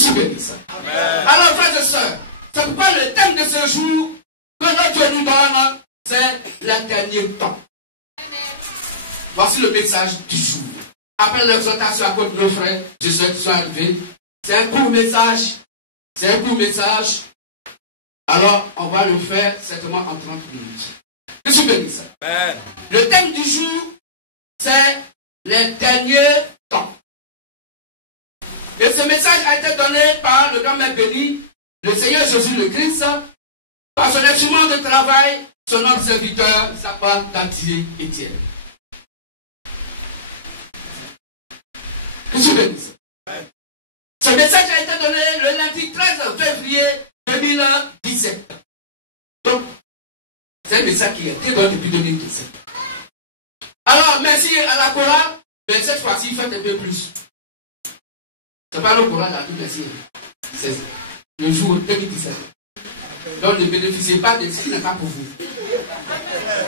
Christ bénisse. Alors, frères et sœurs, c'est pourquoi le thème de ce jour que notre Dieu nous donne, c'est le dernier temps. Voici le message du jour. Après l'exhortation à côté de nos frères, je souhaite qu'ils soient arrivés. C'est un court message. C'est un court message. Alors, on va le faire certainement en 30 minutes. Christ bénisse. Le thème du jour, c'est les derniers temps. Et ce message a été donné par le grand-mère béni, le Seigneur Jésus le Christ, par son instrument de travail, son homme serviteur, Zappa Dantier Étienne. Christ bénisse. Ce message a été donné le lundi 13 février 2017. Donc, c'est un message qui a été donné depuis 2017. Alors, merci à la chorale, mais cette fois-ci, faites un peu plus. C'est pas le chorale à tout merci. C'est le jour 2017. Donc, ne bénéficiez pas de ce qui n'est pas pour vous.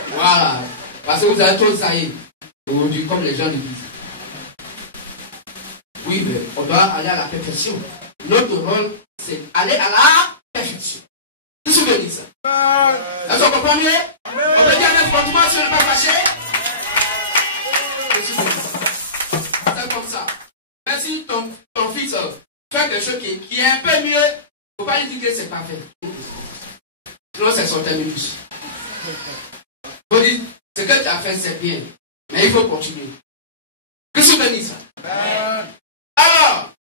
Voilà. Parce que vous avez trop ça y est. Aujourd'hui, comme les gens le disent. Oui, mais on doit aller à la perfection. Notre rôle, c'est aller à la perfection. Vous vous souvenez de ça? Est-ce qu'on comprend mieux? On peut dire un affrontement si on n'est pas fâché? C'est comme ça. Merci ton fils fait quelque chose qui est un peu mieux. Il ne faut pas lui dire que c'est parfait. Sinon, c'est son terminus. Il faut dire, ce que tu as fait, c'est bien. Mais il faut continuer. Que se bénisse ça? Alors,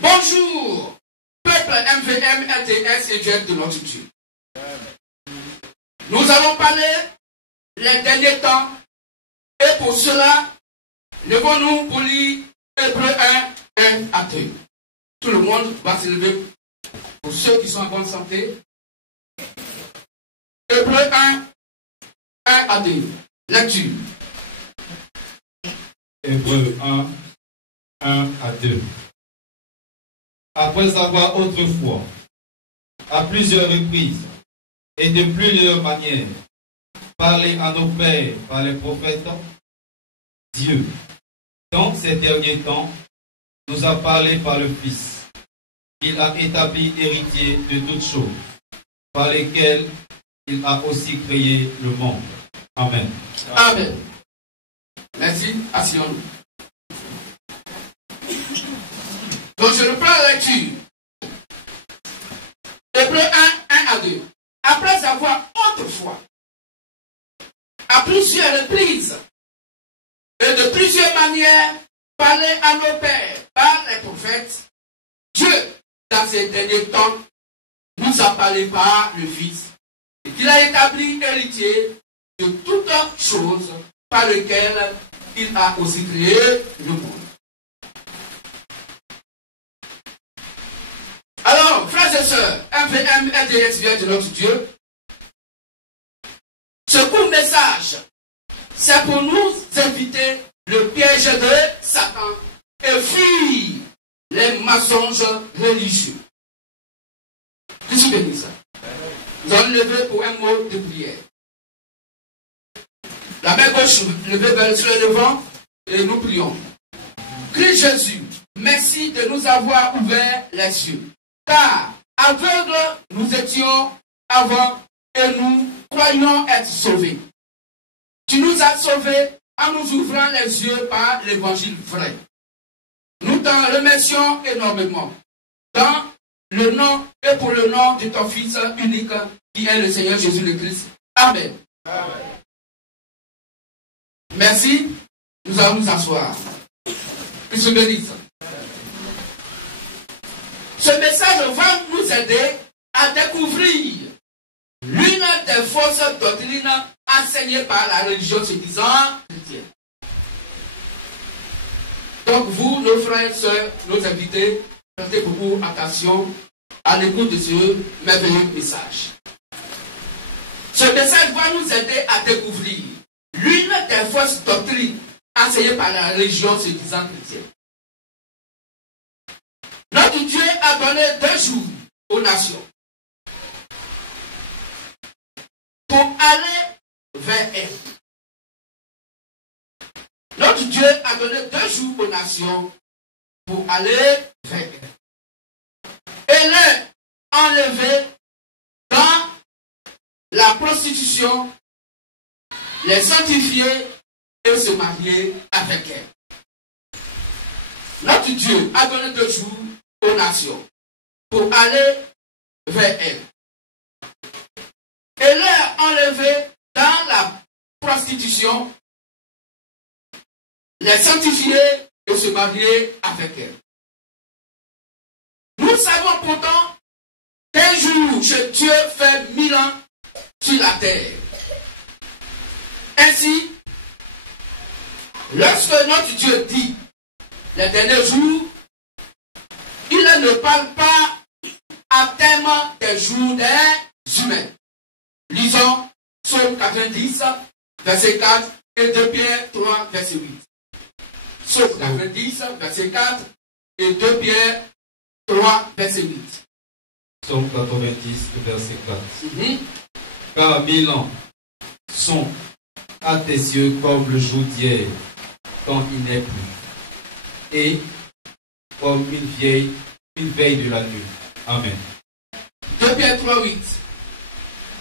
bonjour, peuple MVM, LTS et Dieu de notre Dieu. Nous allons parler les derniers temps. Et pour cela, levons-nous pour lire Hébreux 1 à 2. Tout le monde va se lever pour ceux qui sont en bonne santé. Hébreux 1 à 2. Lecture. Hébreux 1 à 2. Après avoir autrefois, à plusieurs reprises et de plusieurs manières, parlé à nos pères par les prophètes, Dieu, dans ces derniers temps, nous a parlé par le Fils. Il a établi héritier de toutes choses, par lesquelles il a aussi créé le monde. Amen. Amen. Merci. Asseyons-nous. Donc je reprends la lecture. Hébreux 1 à 2. Après avoir autrefois, à plusieurs reprises et de plusieurs manières, parlé à nos pères par les prophètes, Dieu, dans ces derniers temps, nous a parlé par le Fils, et qu'il a établi héritier de toutes choses par lesquelles il a aussi créé le monde. Alors, frères et sœurs, MVM, LDS vient de notre Dieu. Ce court message, c'est pour nous éviter le piège de Satan et fuir les mensonges religieux. Je suis béni ça. Nous allons lever pour un mot de prière. La main gauche levée vers le devant et nous prions. Christ Jésus, merci de nous avoir ouvert les yeux. Car aveugles nous étions avant et nous croyons être sauvés. Tu nous as sauvés en nous ouvrant les yeux par l'évangile vrai. Nous t'en remercions énormément. Dans le nom et pour le nom de ton Fils unique qui est le Seigneur Jésus le Christ. Amen. Amen. Merci. Nous allons nous asseoir. Qu'il se bénisse. Ce message va nous aider à découvrir l'une des fausses doctrines enseignées par la religion se disant chrétienne. Donc vous, nos frères et sœurs, nos invités, prêtez beaucoup attention à l'écoute de ce merveilleux message. Ce message va nous aider à découvrir l'une des fausses doctrines enseignées par la religion se disant chrétienne. Notre Dieu a donné 2 jours aux nations pour aller vers elle. Notre Dieu a donné 2 jours aux nations pour aller vers elle. enlever dans la prostitution, les sanctifier et se marier avec elle. Notre Dieu a donné 2 jours aux nations pour aller vers elle. Et leur enlever dans la prostitution, les sanctifier et se marier avec elle. Nous savons pourtant qu'un jour, Dieu fait 1000 ans sur la terre. Ainsi, lorsque notre Dieu dit les derniers jours, il ne parle pas à terme des jours des humains. Lisons Psaume 90, verset 4 et 2 Pierre 3, verset 8. Psaume 90, verset 4 et 2 Pierre 3, verset 8. Psaume 90, verset 4. Car 1000 ans sont à tes yeux comme le jour d'hier, quand il n'est plus, et comme une veille de la nuit. Amen. 2 Pierre 3, 8.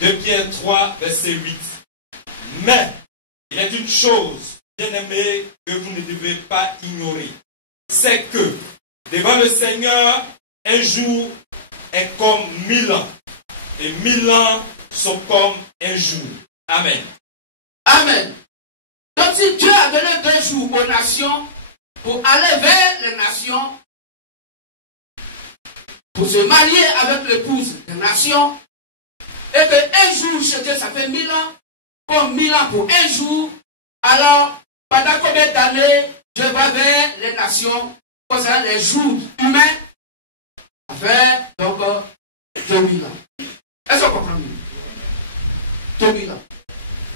2 Pierre 3, verset 8. Mais il est une chose, bien-aimés, que vous ne devez pas ignorer. C'est que devant le Seigneur, un jour est comme 1000 ans. Et 1000 ans sont comme un jour. Amen. Amen. Donc si Dieu a donné 2 jours aux nations pour aller vers les nations, pour se marier avec l'épouse des nations, et qu'un jour chez Dieu ça fait 1000 ans, comme 1000 ans pour un jour, alors pendant combien d'années Dieu va vers les nations concernant les jours humains? Ça fait donc 2000 ans. Est-ce qu'on comprend mieux? 2000 ans.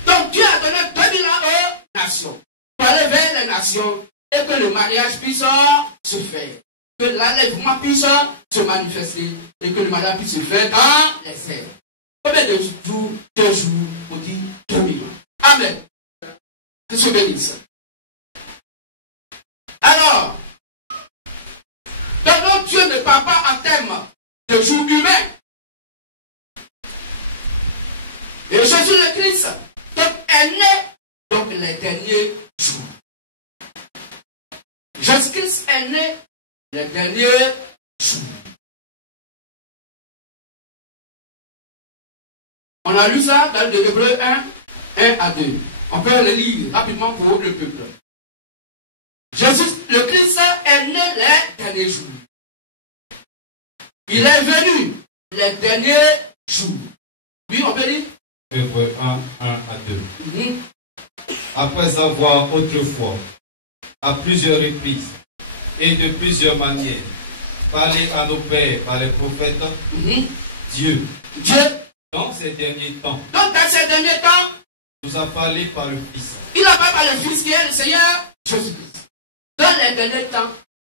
Donc Dieu a donné 2000 ans aux nations pour aller vers les nations et que le mariage puisse se faire. Que l'enlèvement puisse se manifester et que le mariage puisse se faire dans les airs. Combien de jours? 2 jours, on dit 2000 ans. Amen. Que se bénisse. Alors, donc notre Dieu ne parle pas en termes de jours humains. Et Jésus le Christ, donc, est né donc les derniers jours. Jésus-Christ est né les derniers jours. On a lu ça dans le Hébreu 1 à 2. On peut le lire rapidement pour le peuple. Jésus, le Christ, est né les derniers jours. Il est venu les derniers jours. Oui, on peut lire? Hébreu 1 à 2. Après avoir autrefois, à plusieurs reprises et de plusieurs manières, parlé à nos pères par les prophètes, Dieu, dans ces derniers temps, nous a parlé par le Fils. Il a parlé par le Fils qui est le Seigneur Jésus-Christ. Dans les derniers temps,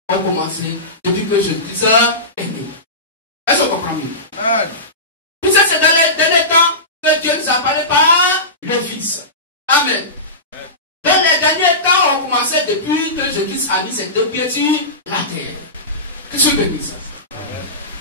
on a commencé depuis que Jésus-Christ est né. Est-ce qu'on comprend mieux? Tout ça, c'est dans les derniers temps que Dieu nous a parlé par le Fils. Amen. Dans les derniers temps, on a commencé depuis que Jésus-Christ a mis ses 2 pieds sur la terre. Que Dieu bénisse.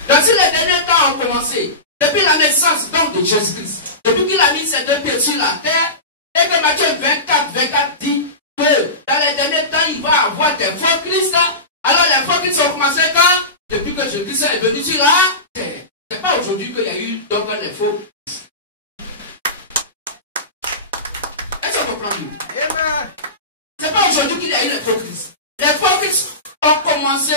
Donc, si les derniers temps ont commencé, depuis la naissance donc de Jésus-Christ, depuis qu'il a mis ses 2 pieds sur la terre, et que Matthieu 24 dit que dans les derniers temps, il va avoir des faux Christ. Alors, les faux Christ ont commencé quand? Depuis que Jésus-Christ est venu sur la terre. Ce n'est pas aujourd'hui qu'il y a eu donc les faux Christ. Est-ce qu'on comprend mieux? Ce n'est pas aujourd'hui qu'il y a eu les faux Christ. Les faux Christ ont commencé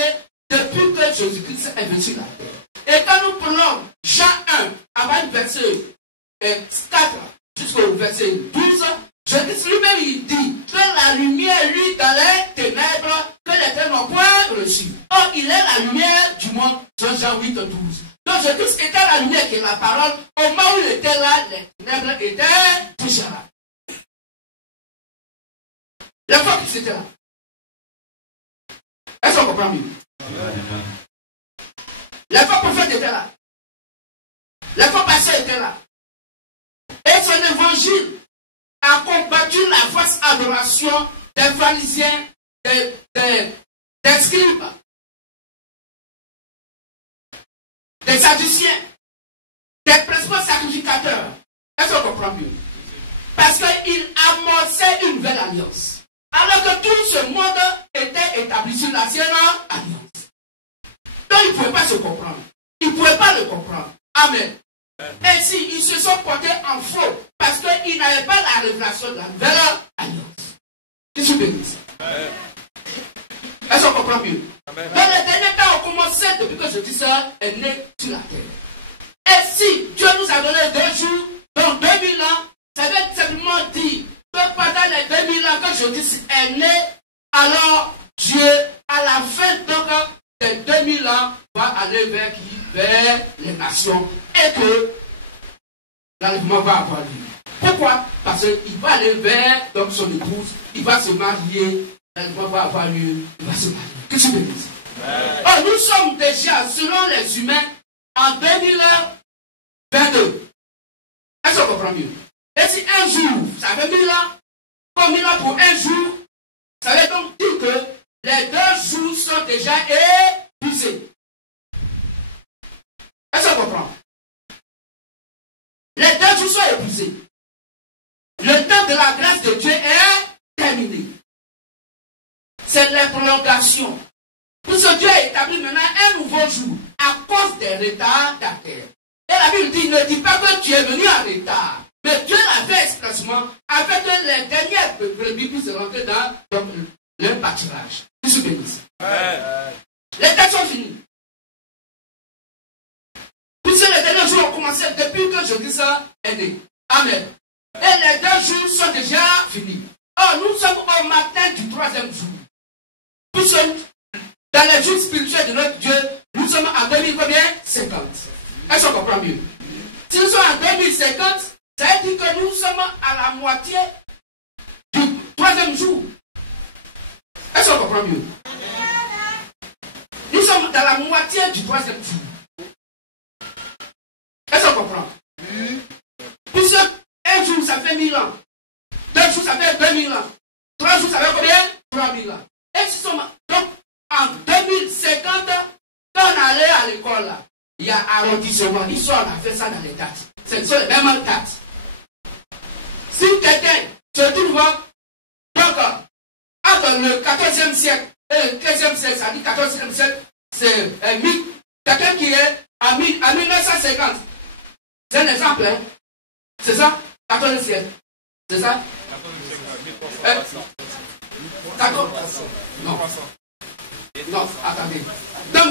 depuis que Jésus-Christ est venu sur la terre. Et quand nous prenons Jean 1, avant le verset 4 jusqu'au verset 12, Jésus lui-même il dit que la lumière, lui, dans les ténèbres, que les ténèbres n'ont point reçu. Or, il est la lumière du monde, Jean 8, 12. Donc Jésus était la lumière qui est la parole. Au moment où il était là, les ténèbres étaient déjà là. La foi qui était là. Est-ce qu'on comprend mieux? La foi prophète était là. La foi passée était là. Et son évangile a combattu la fausse adoration des pharisiens, des scribes, des sadduciens. des principaux sacrificateurs. Est-ce qu'on comprend mieux? Parce qu'il amorçait une nouvelle alliance. Alors que tout ce monde était établi sur l'ancienne alliance. Donc ils ne pouvaient pas se comprendre. Ils ne pouvaient pas le comprendre. Amen. Ainsi, ils se sont portés en faux parce qu'ils n'avaient pas la révélation de la nouvelle alliance. Qu'est-ce que bénisse? Est-ce qu'on comprend mieux? Amen. Dans les derniers temps, on commençait depuis que je dis ça, est né sur la terre. Et si Dieu nous a donné 2 jours, donc 2000 ans, ça veut simplement dire que pendant les 2000 ans que je dis est né, alors Dieu, à la fin donc, des 2000 ans, va aller vers qui? Vers les nations. Et que l'enlèvement va avoir lieu. Pourquoi? Parce qu'il va aller vers donc, son épouse, il va se marier, l'enlèvement va avoir lieu, il va se marier. Qu'est-ce que tu veux dire? Oh, nous sommes déjà, selon les humains, en 2022. Est-ce qu'on comprend mieux? Et si un jour, ça fait 1000 ans, comme 1000 ans pour un jour, ça veut donc dire que les 2 jours sont déjà épuisés. Est-ce qu'on comprend? Les 2 jours sont épuisés. Le temps de la grâce de Dieu est terminé. C'est la prolongation. Pour ce Dieu a établi maintenant un nouveau jour à cause des retards d'affaires. Et la Bible dit, ne dis pas que tu es venu en retard. Mais Dieu l'a fait expressement afin que les dernières brebis puissent rentrer dans le pâturage. Dieu se bénisse. Les temps sont finis. Puisque les derniers jours ont commencé depuis que je dis ça est né. Amen. Et les 2 jours sont déjà finis. Oh, nous sommes au matin du 3e jour. Puisque dans les jours spirituels de notre Dieu, nous sommes en 2050. Est-ce qu'on comprend mieux? Si nous sommes en 2050, ça veut dire que nous sommes à la moitié du 3e jour. Est-ce qu'on comprend mieux? Nous sommes dans la moitié du 3e jour. Est-ce qu'on comprend? Puisque un jour ça fait 1000 ans, 2 jours ça fait 2000 ans, 3 jours ça fait combien? 3000 ans. Et si nous sommes donc en 2050, quand on allait à l'école là, il y a arrondissement. L'histoire, on a fait ça dans les dates. Ce sont les mêmes dates. Si quelqu'un se trouve donc entre le 14e siècle et le 15e siècle, ça dit 14e siècle, c'est quelqu'un qui est en 1950. C'est un exemple, hein? C'est ça? 14e siècle. C'est ça? D'accord? Non. Non, attendez. Donc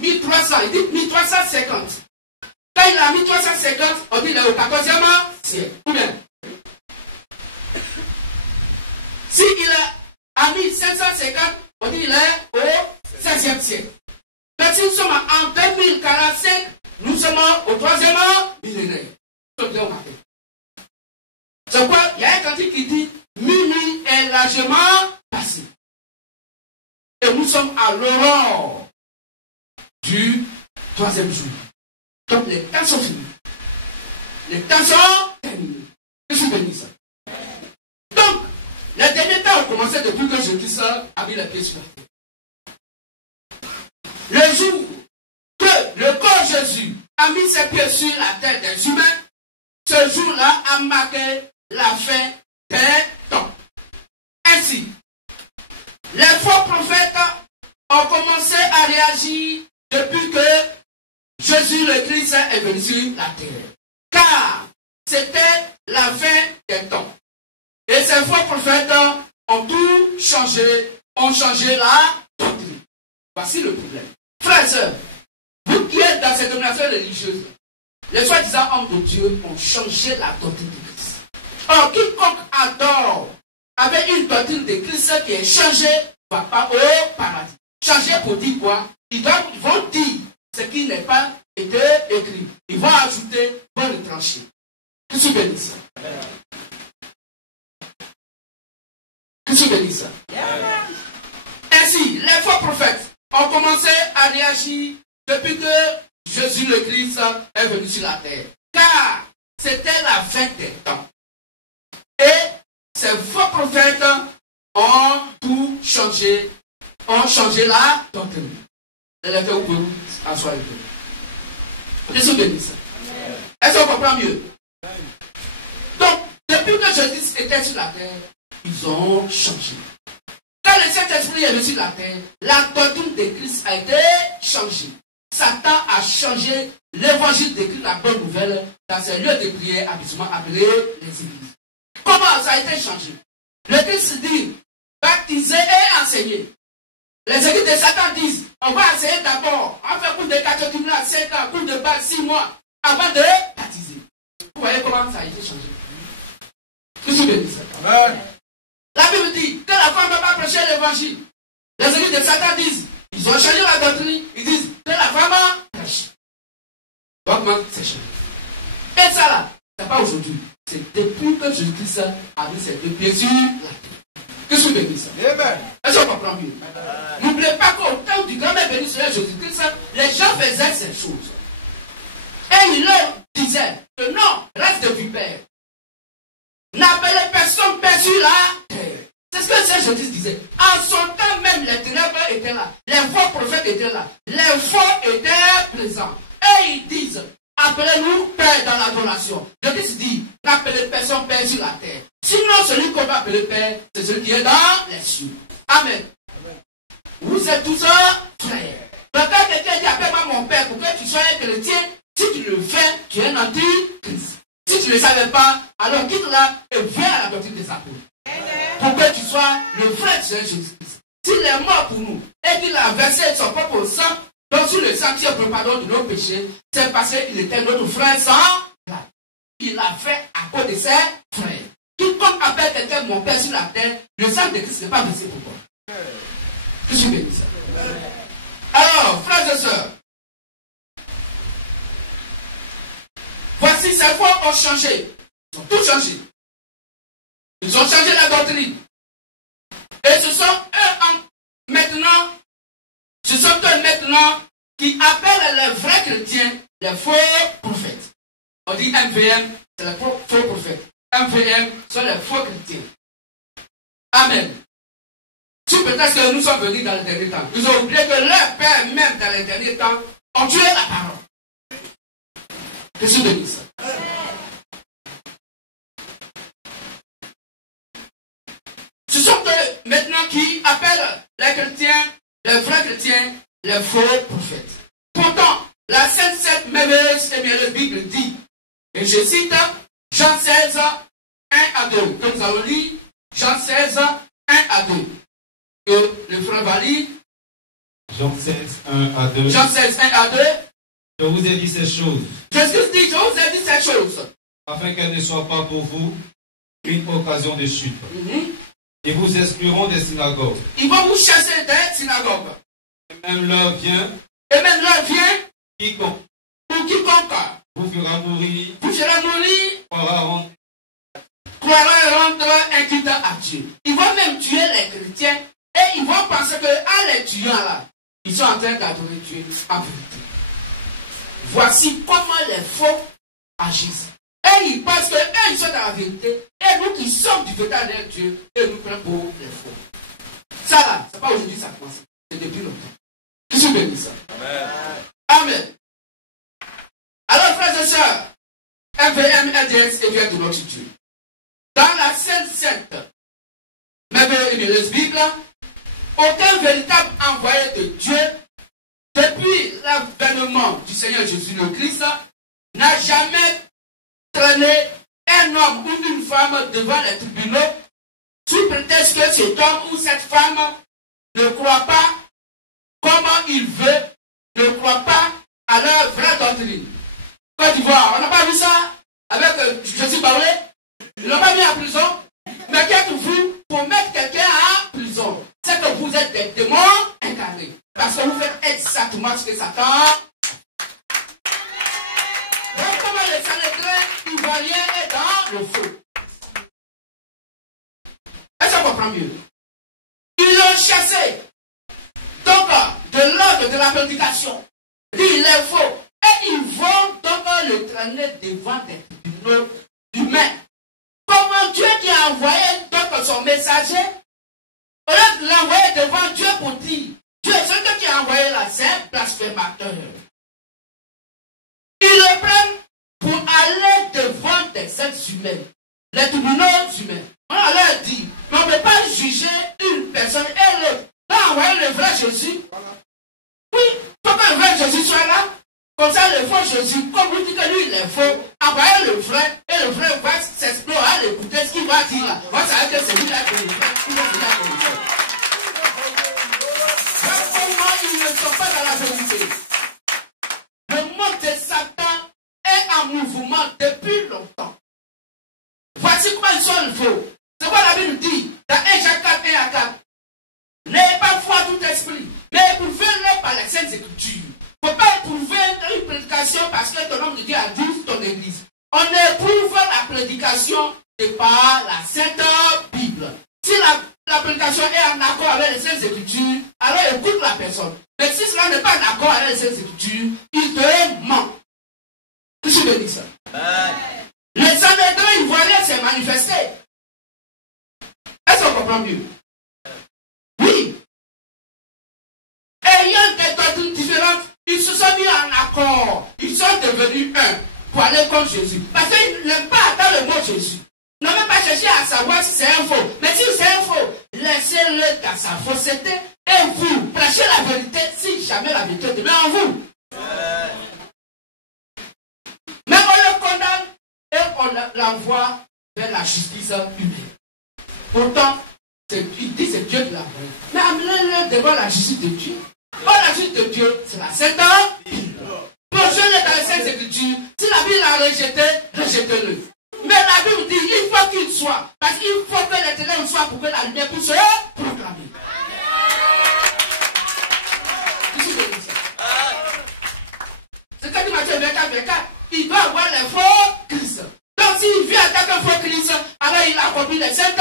1300, il dit 1350. Quand il a 1350, on dit qu'il est au 14e siècle. Ou bien, si il est en 1550, on dit qu'il est au 16e siècle. Mais si nous sommes en 2045, nous sommes au 3e millénaire. C'est quoi? Il y a un cantique qui dit minuit est largement passé. Et nous sommes à l'aurore du 3e jour. Donc les temps sont finis. Les temps sont terminés. Je suis béni ça. Donc, les derniers temps ont commencé depuis que je dis ça, a mis les pieds sur la terre. Le jour que le corps Jésus a mis ses pieds sur la terre des humains, ce jour-là a marqué la fin des temps. Ainsi, les faux prophètes ont commencé à réagir depuis que Jésus le Christ est venu sur la terre. Car c'était la fin des temps. Et ces faux prophètes ont tout changé, ont changé la doctrine. Voici le problème. Frères et sœurs, vous qui êtes dans cette domination religieuse, les soi-disant hommes de Dieu ont changé la doctrine de Christ. Or, quiconque adore avec une doctrine de Christ qui est changée, ne va pas au paradis. Changer pour dire quoi? Ils vont dire ce qui n'est pas été écrit. Ils vont ajouter, ils vont retrancher. Que tu bénis ça? Que tu bénis ça? Ainsi, les faux prophètes ont commencé à réagir depuis que Jésus le Christ est venu sur la terre. Car c'était la fin des temps. Et ces faux prophètes ont tout changé, ont changé la doctrine. Elle a fait où asseoir le Dieu se bénisse. Est-ce qu'on comprend mieux? Donc, depuis que Jésus était sur la terre, ils ont changé. Quand le Saint-Esprit est venu sur la terre, la doctrine de Christ a été changée. Satan a changé l'évangile de Christ, la bonne nouvelle, dans ces lieux de prière habituellement appelés les églises. Comment ça a été changé? Le Christ dit, baptiser et enseigner. Les églises de Satan disent, on va enseigner d'abord, on fait cours de catéchuménat à 5 ans, cours de base 6 mois, avant de baptiser. Vous voyez comment ça a été changé? Christ bénisse. La Bible dit que la femme ne va pas prêcher l'évangile. Les églises de Satan disent, ils ont changé la doctrine, ils disent que la femme prêche. Donc, c'est changé. Et ça là, c'est pas aujourd'hui. C'est depuis que Jésus-Christ a mis ses deux pieds sur la terre. Que je bénisse. Est-ce qu'on comprend mieux? N'oubliez pas qu'au temps du grand-mère béni Seigneur Jésus-Christ, les gens faisaient ces choses. Et il leur disait que non, reste de vipère. N'appelez personne père sur la terre. C'est ce que Seigneur Jésus disait. En son temps même, les ténèbres étaient là. Les faux prophètes étaient là. Les faux étaient présents. Et ils disent, appelez-nous Père dans l'adoration. Jésus dit, n'appelez personne Père sur la terre. Sinon, celui qu'on va appeler Père, c'est celui qui est dans les cieux. Amen. Vous êtes tous frères. Donc quand quelqu'un dit, appelle-moi mon Père pour que tu sois un chrétien, si tu le fais, tu es un antichrist. Si tu ne le savais pas, alors quitte-la et viens à la doctrine des apôtres. Pour que tu sois le frère de Jésus-Christ. S'il est mort pour nous et qu'il a versé son propre sang, donc sur le sang qui est pour le pardon de nos péchés, c'est parce qu'il était notre frère sans là. Il l'a fait à cause de ses frères. Quiconque appelle quelqu'un mon Père sur la terre, le sang de Christ n'est pas versé pour toi. Je suis béni ça. Alors, frères et sœurs, voici ces fois ont changé. Ils ont tout changé. Ils ont changé la doctrine. Et ce sont eux maintenant qui appellent les vrais chrétiens les faux prophètes. On dit MVM, c'est les faux prophètes. MVM sont les faux chrétiens. Amen. Si peut-être que nous sommes venus dans le dernier temps, ils ont oublié que leurs pères, même dans les derniers temps, ont tué la parole. Que je bénisse. Ce sont eux maintenant qui appellent les chrétiens, les vrais chrétiens, les faux prophètes. Pourtant, la Sainte merveilleuse et mielleuse Bible dit, et je cite Jean 16, 1 à 2, que nous allons lire, Jean 16, 1 à 2. Que le frère va lire. Jean 16, 1 à 2. Jean 16, 1 à 2. Je vous ai dit ces choses. Jésus dit, je vous ai dit ces choses. Afin qu'elles ne soient pas pour vous une occasion de chute. Ils vous excluront des synagogues. Ils vont vous chasser des synagogues. Et même l'heure vient. Quiconque vous fera mourir. Croira rendre inquiétant à Dieu. Ils vont même tuer les chrétiens et ils vont penser qu'en les tuant là, ils sont en train d'adorer Dieu en vérité. Voici comment les faux agissent. Et ils pensent qu'eux ils sont dans la vérité et nous qui sommes du véritable Dieu et nous prenons pour les faux. Ça là, c'est pas aujourd'hui ça commence. C'est depuis longtemps. Que je bénisse ça. Amen. Amen. Alors frères et sœurs, MVM, LDS et vient de notre Dieu. Dans la Sainte, merveilleuse et mielleuse Bible, aucun véritable envoyé de Dieu, depuis l'avènement du Seigneur Jésus le Christ, n'a jamais traîné un homme ou une femme devant les tribunaux sous prétexte que cet homme ou cette femme ne croit pas comment il veut, ne croit pas à leur vraie doctrine. Côte d'Ivoire, on n'a pas vu ça avec Jésus parlé. Ils ne l'ont pas mis en prison. Mais qu'êtes-vous pour mettre quelqu'un en prison? C'est que vous êtes des démons incarnés. Parce que vous faites exactement ce que Satan. Donc comment le Sanhédrin ivoirien est dans le feu? Est-ce qu'on comprend mieux? Ils l'ont chassé. Donc, de l'ordre de la prédication. Il est faux. Et ils vont donc le traîner devant des tribunaux humains. Comment Dieu qui a envoyé donc son messager, au lieu de l'envoyer devant Dieu pour dire, Dieu, celui qui a envoyé là, c'est un blasphémateur. Ils le prennent pour humaines, les tribunaux humains. On leur dit, mais on ne peut pas juger une personne et l'autre. Non, envoyez le vrai Jésus. Oui, il faut que le vrai Jésus soit là. Comme ça, le faux Jésus, comme vous dites que lui, il est faux, envoyez le vrai, et le vrai va s'explorer à l'écouter ce qu'il va dire là. On savait que c'est lui là qui est le vrai, il est là qui est le vrai. Comment ils ne sont pas dans la vérité? Le monde de Satan est en mouvement depuis longtemps. Voici comment ils sont le faux. C'est quoi la Bible dit dans 1 Jacques 4, 1 à 4. N'ayez pas foi à tout esprit, mais éprouvez-le par les saintes écritures. Il ne faut pas éprouver une prédication parce que ton homme de Dieu a dit ton église. On éprouve la prédication de par la Sainte Bible. Si la prédication est en accord avec les Saintes Écritures, alors écoute la personne. Mais si cela n'est pas en accord avec les Saintes Écritures, il te ment. Que je veux dire ça? Les Sanhédrins ivoiriens s'est manifesté. Est-ce qu'on comprend mieux? Oui. Ayant des doctrines différentes, ils se sont mis en accord. Ils sont devenus un pour aller contre Jésus. Parce qu'ils n'aiment pas attendre le mot Jésus. Ils n'ont même pas cherché à savoir si c'est un faux. Mais si c'est un faux, laissez-le dans sa fausseté et vous prêchez la vérité si jamais la vérité demeure en vous. Mais on le condamne et on l'envoie vers la justice humaine. Pourtant, il dit c'est Dieu qui l'a fait. Mais amenez-le devant la justice de Dieu. Or, la justice de Dieu, c'est la Sainte Bible. Plongez-le dans les Saintes Écritures. Si la Bible l'a rejeté, rejetez-le. Mais la Bible dit il faut qu'il soit. Parce qu'il faut que les ténèbres soient pour que la lumière puisse se proclamer. C'est quand il m'a dit 24, il doit avoir les faux Christ. Donc s'il vient attaquer un faux Christ, alors il a accompli les Saintes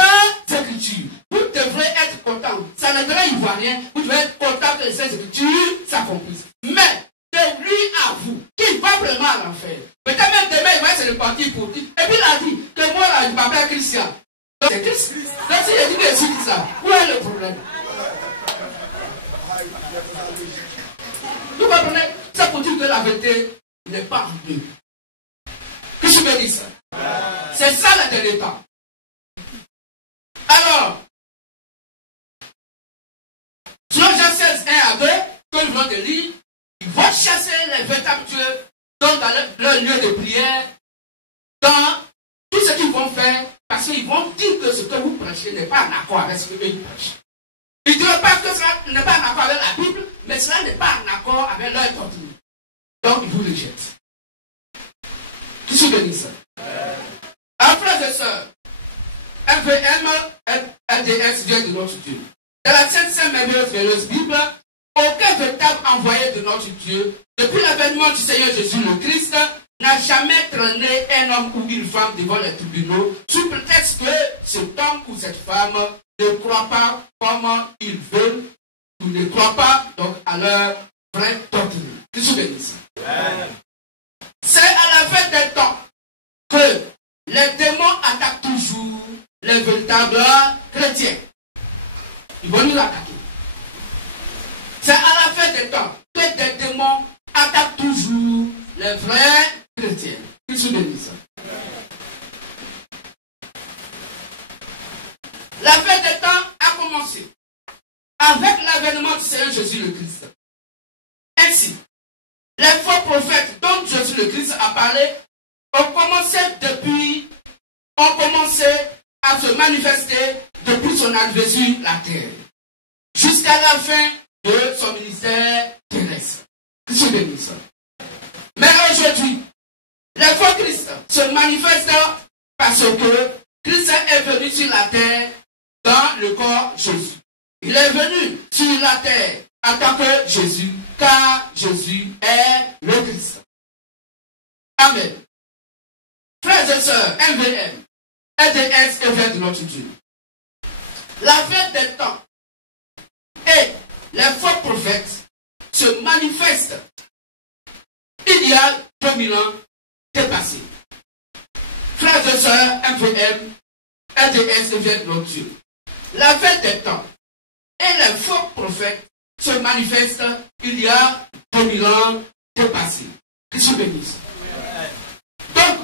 Écritures. Vous devrez être content. Ça ne devrait ivoirien. Vous devez être content que les Saintes Écritures s'accomplissent. Mais de lui à vous, qu'il va vraiment à l'enfer. Peut-être même demain, il va se repartir pour dire. Et puis il a dit que moi là, je m'appelle Christian. Donc c'est Christ. Donc s'il a dit que je suis ça, où est le problème? Vous comprenez? C'est pour dire que la vérité n'est pas en deux. Que je me dis ça? C'est ça le dernier temps. Alors, selon Jean 16, 1 à 2, que nous venons de lire, ils vont chasser les véritables dieux dans leur lieu de prière, dans tout ce qu'ils vont faire, parce qu'ils vont dire que ce que vous prêchez n'est pas en accord avec ce qu'eux ils prêchent. Ils ne diront pas que cela n'est pas en accord avec la Bible, mais cela n'est pas en accord avec leur doctrine. Donc ils vous rejettent. Qui se bénit ça? Frères et sœurs, FVM, LDS vient de notre Dieu. Dans la Sainte merveilleuse Bible, aucun véritable envoyé de notre Dieu, depuis l'avènement du Seigneur Jésus le Christ, n'a jamais traîné un homme ou une femme devant les tribunaux sous prétexte que cet homme ou cette femme ne croit pas comme ils veulent ou ne croit pas donc à leur vraie doctrine. Que je bénisse. C'est à la fin des temps que les démons attaquent toujours les véritables chrétiens. Ils vont nous attaquer. C'est à la fin des temps que des démons attaquent toujours les vrais chrétiens. Qu'ils se bénissent. La fin des temps a commencé avec l'avènement du Seigneur Jésus le Christ. Ainsi, les faux prophètes dont Jésus le Christ a parlé ont commencé à se manifester depuis son arrivée sur la terre, jusqu'à la fin de son ministère terrestre. Que Dieu bénisse. Mais aujourd'hui, les faux Christ se manifestent parce que Christ est venu sur la terre dans le corps Jésus. Il est venu sur la terre en tant que Jésus, car Jésus est le Christ. Amen. Frères et sœurs, MVM, LDS et de notre Dieu. La fin des temps et les faux prophètes se manifestent il y a 2000 ans dépassés. Frères et sœurs, MVM, LDS et de notre Dieu. La fin des temps et les faux prophètes se manifestent il y a 2000 ans dépassés. Que se bénisse. Donc,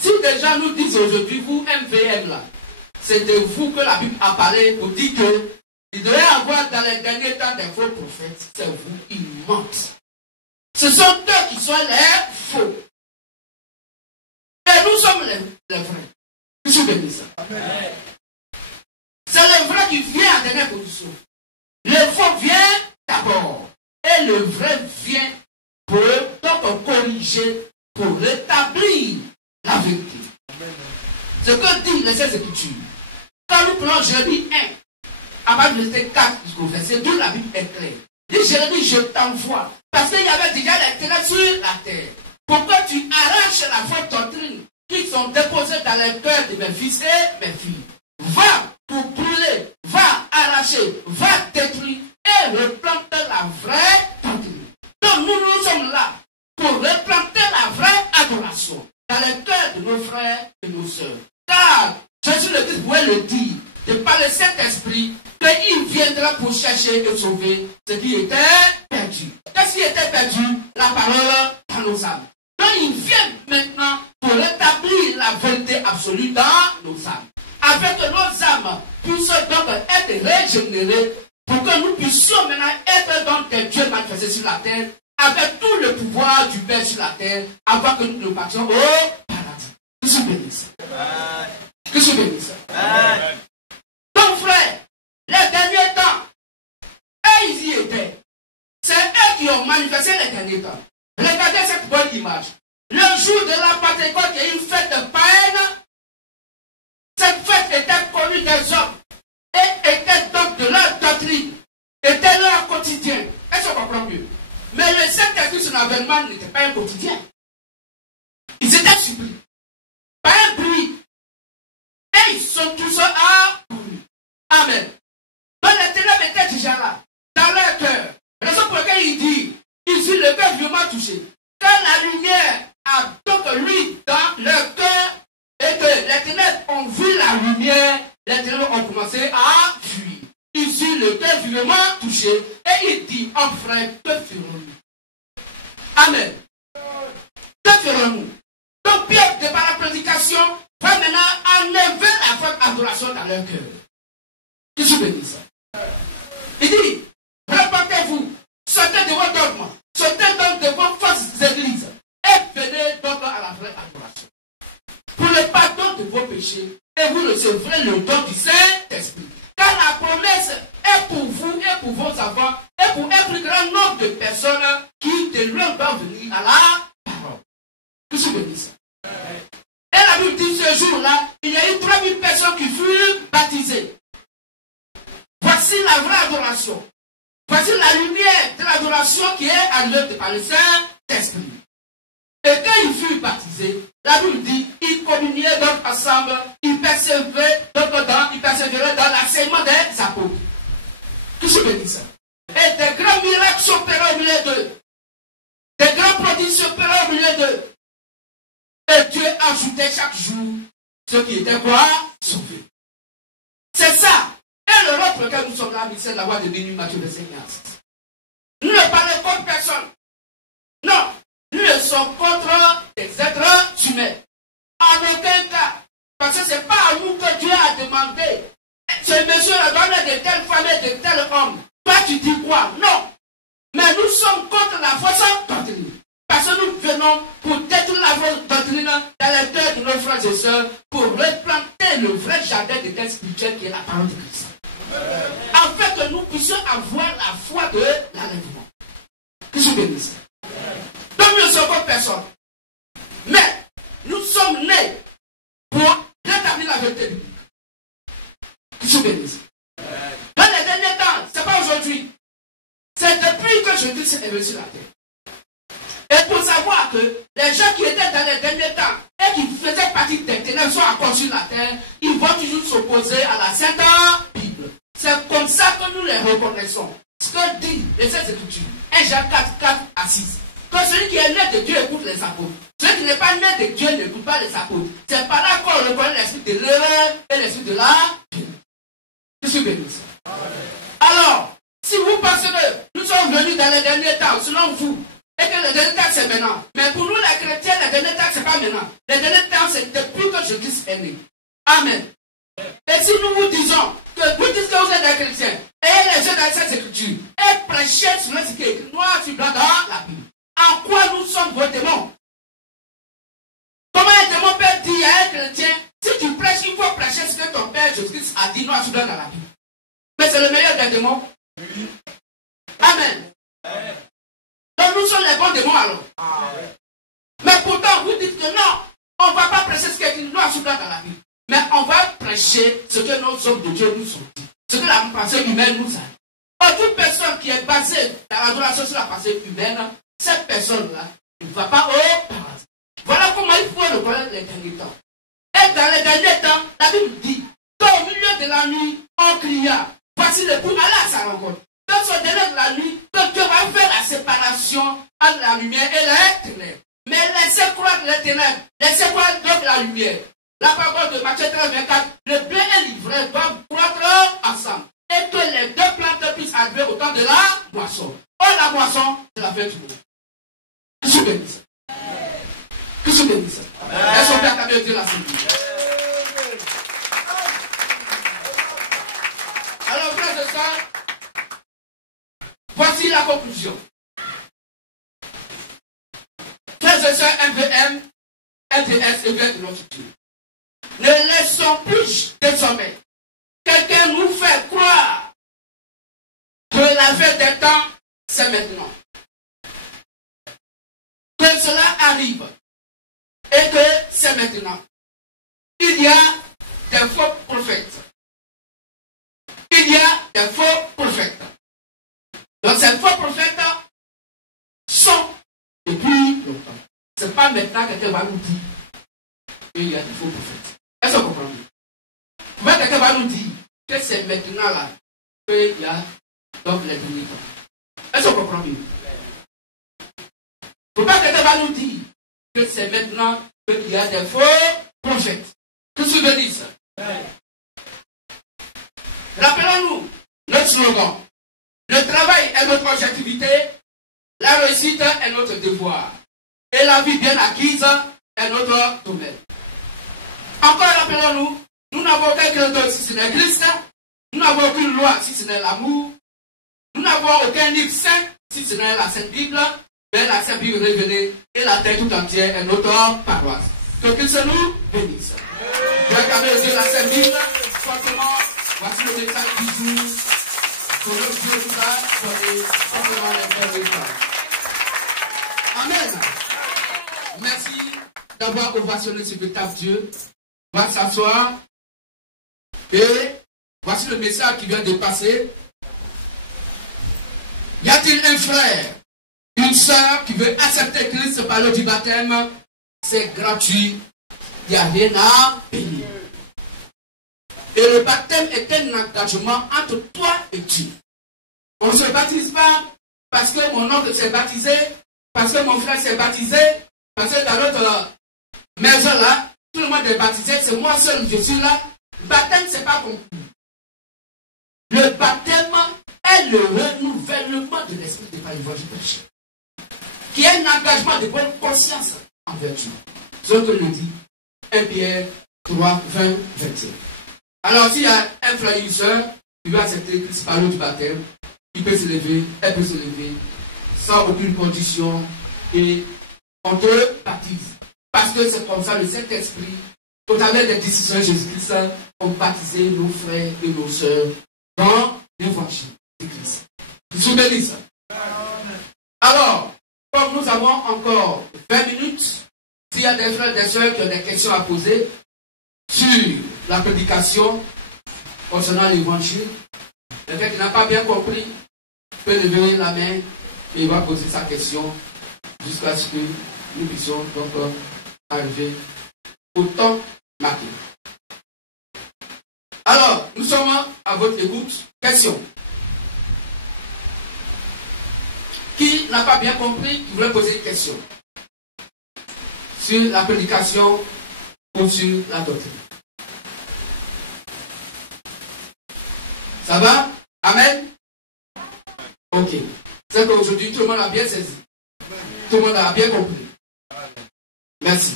si Beaucoup de gens nous disent aujourd'hui, vous MVM là, c'est de vous que la Bible a parlé pour dire que il devait y avoir dans les derniers temps des faux prophètes. C'est vous, ils mentent. Ce sont eux qui sont les faux. Et nous sommes les vrais. Je suis béni ça. C'est le vrai qui vient en dernière position. Le faux vient d'abord. Et le vrai vient pour donc corriger, pour rétablir la vérité. Ce que dit les Saintes Écritures. Quand nous prenons Jérémie 1, à partir du verset 4 jusqu'au verset 2, la Bible est claire. Dit Jérémie, je t'envoie. Parce qu'il y avait déjà les ténèbres sur la terre. Pourquoi tu arraches la fausse doctrine qui sont déposées dans les cœurs de mes fils et mes filles? Va pour brûler, va arracher, va détruire et replanter la vraie doctrine. Donc nous sommes là pour replanter la vraie adoration dans les cœurs de nos frères et nos sœurs. Car Jésus le Christ pouvait le dire, de par le Saint-Esprit, qu'il viendra pour chercher et sauver ce qui était perdu. Qu'est-ce qui était perdu? La parole dans nos âmes. Donc il vient maintenant pour rétablir la vérité absolue dans nos âmes. Afin que nos âmes puissent donc être régénérées, pour que nous puissions maintenant être donc des dieux manifestés sur la terre, avec tout le pouvoir du Père sur la terre, avant que nous partions au paradis. Que je bénisse. Que je bénisse. Donc frère, les derniers temps, eux ils y étaient. C'est eux qui ont manifesté les derniers temps. Regardez cette bonne image. Le jour de la Pentecôte, il y a une fête païenne. Cette fête était connue des hommes et était donc de leur doctrine, était leur quotidien. Est-ce qu'on comprend mieux? Mais le Saint-Esprit, son avènement n'était pas un quotidien. Ils étaient surpris. Pas un bruit. Et ils sont tous à bruit. Amen. Donc les ténèbres étaient déjà là, dans leur cœur. Raison pour laquelle il dit, ils sont le cœur vraiment touché. Quand la lumière a donc lui dans leur cœur, et que les ténèbres ont vu la lumière, les ténèbres ont commencé à fuir. Ils sont le cœur vraiment touché. Et il dit, oh frère, que ferons-nous? Amen. Que ferons-nous? Donc Pierre, de par la prédication, va maintenant enlever la vraie adoration dans leur cœur. Que je bénisse ça. Il dit, répentez-vous, sortez de vos dogmes, sortez donc de vos fausses églises, et venez donc à la vraie adoration. Pour le pardon de vos péchés, et vous recevrez le don du Saint-Esprit. Car la promesse est pour vous et pour vos enfants, et pour un plus grand nombre de personnes qui de loin vont venir à la parole. Que je bénisse. Et la Bible dit ce jour-là, il y a eu 3000 personnes qui furent baptisées. Voici la vraie adoration. Voici la lumière de l'adoration qui est à l'œuvre par le Saint-Esprit. Et quand ils furent baptisés, la Bible dit, ils communiaient donc ensemble, ils persévéraient dans l'enseignement des apôtres. Tout ce que dit ça. Et des grands miracles s'opéraient au milieu d'eux. Des grands prodiges s'opéraient au milieu d'eux. Et Dieu ajoutait chaque jour ceux qui étaient quoi? Sauvés. C'est ça. Et le rôle pour lequel nous sommes là, c'est la voix de béni Matthieu de Seigneur. Nous ne parlons contre personne. Non. Nous ne sommes contre des êtres humains. En aucun cas. Parce que ce n'est pas à nous que Dieu a demandé. Ce monsieur a donné de telles femmes et de tels hommes. Toi tu dis quoi? Non. Mais nous sommes contre la fausse doctrine. Parce que nous venons pour détruire la fausse doctrine dans les cœurs de nos frères et sœurs pour replanter le vrai jardin de terre spirituelle qui est la parole de Christ. Afin que nous puissions avoir la foi de l'enlèvement. Que je bénisse. Donc nous ne sommes pas personne. Mais nous sommes nés pour rétablir la vérité biblique. Que je bénisse. Dans les derniers temps, ce n'est pas aujourd'hui. C'est depuis que Jésus est venu sur la terre. Et pour savoir que les gens qui étaient dans les derniers temps et qui faisaient partie des ténèbres sont encore sur la terre, ils vont toujours s'opposer à la Sainte Bible. C'est comme ça que nous les reconnaissons. Ce que dit les Saintes Écritures, 1 Jean 4:4-6. Que celui qui est né de Dieu écoute les apôtres. Celui qui n'est pas né de Dieu n'écoute pas les apôtres. C'est par là qu'on reconnaît l'esprit de l'erreur et l'esprit de la Bible. Je suis béni. Alors, si vous pensez que nous sommes venus dans les derniers temps, selon vous, et que le dernier temps, c'est maintenant. Mais pour nous, les chrétiens, le dernier temps, c'est pas maintenant. Le dernier temps, c'est depuis que Jésus est né. Amen. Et si nous vous disons que vous dites que vous êtes des chrétiens, ayez les yeux dans cette écriture, et prêchez sur ce qui est écrit noir sur blanc dans la Bible. En quoi nous sommes vos démons? Comment un démon peut dire à un chrétien, si tu prêches, il faut prêcher ce que ton Père Jésus-Christ a dit noir sur blanc dans la Bible? Mais c'est le meilleur des démons. Amen. Donc nous sommes les bons démons alors. Mais pourtant, vous dites que non, on ne va pas prêcher ce qui est écrit noir sur blanc dans la Bible. Mais on va prêcher ce que nos hommes de Dieu nous ont dit. Ce que la pensée humaine nous a dit. Or, toute personne qui est basée dans l'adoration sur la pensée humaine, cette personne-là ne va pas au paradis. Voilà comment il faut le connaître les derniers temps. Et dans les derniers temps, la Bible dit qu'au milieu de la nuit, on cria. Voici le pour aller à sa rencontre. Dans ce délai de la nuit, Dieu va faire la séparation entre la lumière et les ténèbres. Mais laissez croître les ténèbres, laissez croître donc la lumière. La parole de Matthieu 13, 24, le blé et l'ivraie doivent croître ensemble. Et que les deux plantes puissent arriver au temps de la moisson. Or, la moisson, c'est la fin du monde. Que se bénisse. Que se bénisse. Est-ce qu'on peut accorder Dieu la Seigneur? Alors, frères et sœurs, voici la conclusion. Frères et sœurs, MVM, MDS et bien de notre Dieu. Ne laissons plus désormais quelqu'un nous faire croire que la fin des temps, c'est maintenant. Que cela arrive et que c'est maintenant. Il y a des faux prophètes. Il y a des faux prophètes. Donc ces faux prophètes sont depuis longtemps. Ce n'est pas maintenant que quelqu'un va nous dire qu'il y a des faux prophètes. Est-ce que vous comprenez? Comment quelqu'un va nous dire que c'est maintenant là qu'il y a donc les derniers temps? Est-ce que vous comprenez? Pourquoi quelqu'un va nous dire que c'est maintenant qu'il y a des faux prophètes? Que se veut dire ça? Rappelons-nous notre slogan. Le travail est notre objectivité, la réussite est notre devoir, et la vie bien acquise est notre domaine. Encore rappelons-nous, nous n'avons aucun créateur si ce n'est Christ, nous n'avons aucune loi si ce n'est l'amour, nous n'avons aucun livre saint si ce n'est la Sainte Bible, mais la Sainte Bible révélée et la terre tout entière est notre paroisse. Que Christ nous bénisse. Regardez les yeux de la Sainte Bible, fortement, voici le message du jour que notre Dieu nous a donné fortement les frères et Amen. Merci d'avoir ovationné ce véritable Dieu. On va s'asseoir et voici le message qui vient de passer. Y a-t-il un frère, une sœur qui veut accepter Christ par le du baptême? C'est gratuit, il n'y a rien à payer. Et le baptême est un engagement entre toi et Dieu. On ne se baptise pas parce que mon oncle s'est baptisé, parce que mon frère s'est baptisé, parce que dans notre maison là, tout le monde est baptisé, c'est moi seul, je suis là. Le baptême, ce n'est pas conclu. Le baptême est le renouvellement de l'esprit de l'évangile péché, qui est un engagement de bonne conscience envers Dieu. Ce que le dit 1 Pierre 3, 20, 21. Alors, s'il y a un frère et une soeur qui veut accepter Christ par l'eau du baptême, il peut se lever, elle peut se lever, sans aucune condition, et on te baptise. Parce que c'est comme ça le Saint-Esprit, au travers des discussions de Jésus-Christ, ont baptisé nos frères et nos sœurs dans l'évangile de Christ. Je vous bénisse. Alors, comme nous avons encore 20 minutes, s'il y a des frères et des sœurs qui ont des questions à poser sur la prédication concernant l'évangile, quelqu'un qui n'a pas bien compris peut lever la main et il va poser sa question jusqu'à ce que nous puissions donc arriver au temps marqué. Alors, nous sommes à votre écoute. Question. Qui n'a pas bien compris, qui voulait poser une question sur la prédication ou sur la doctrine? Ça va? Amen? Ok. C'est qu'aujourd'hui, tout le monde a bien saisi. Tout le monde a bien compris. Merci.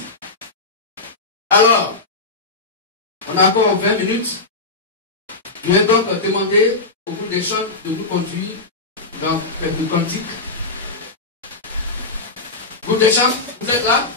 Alors, on a encore 20 minutes. Je vais donc demander au groupe des chants de nous conduire dans quelques cantiques. Groupe des chants, vous êtes là?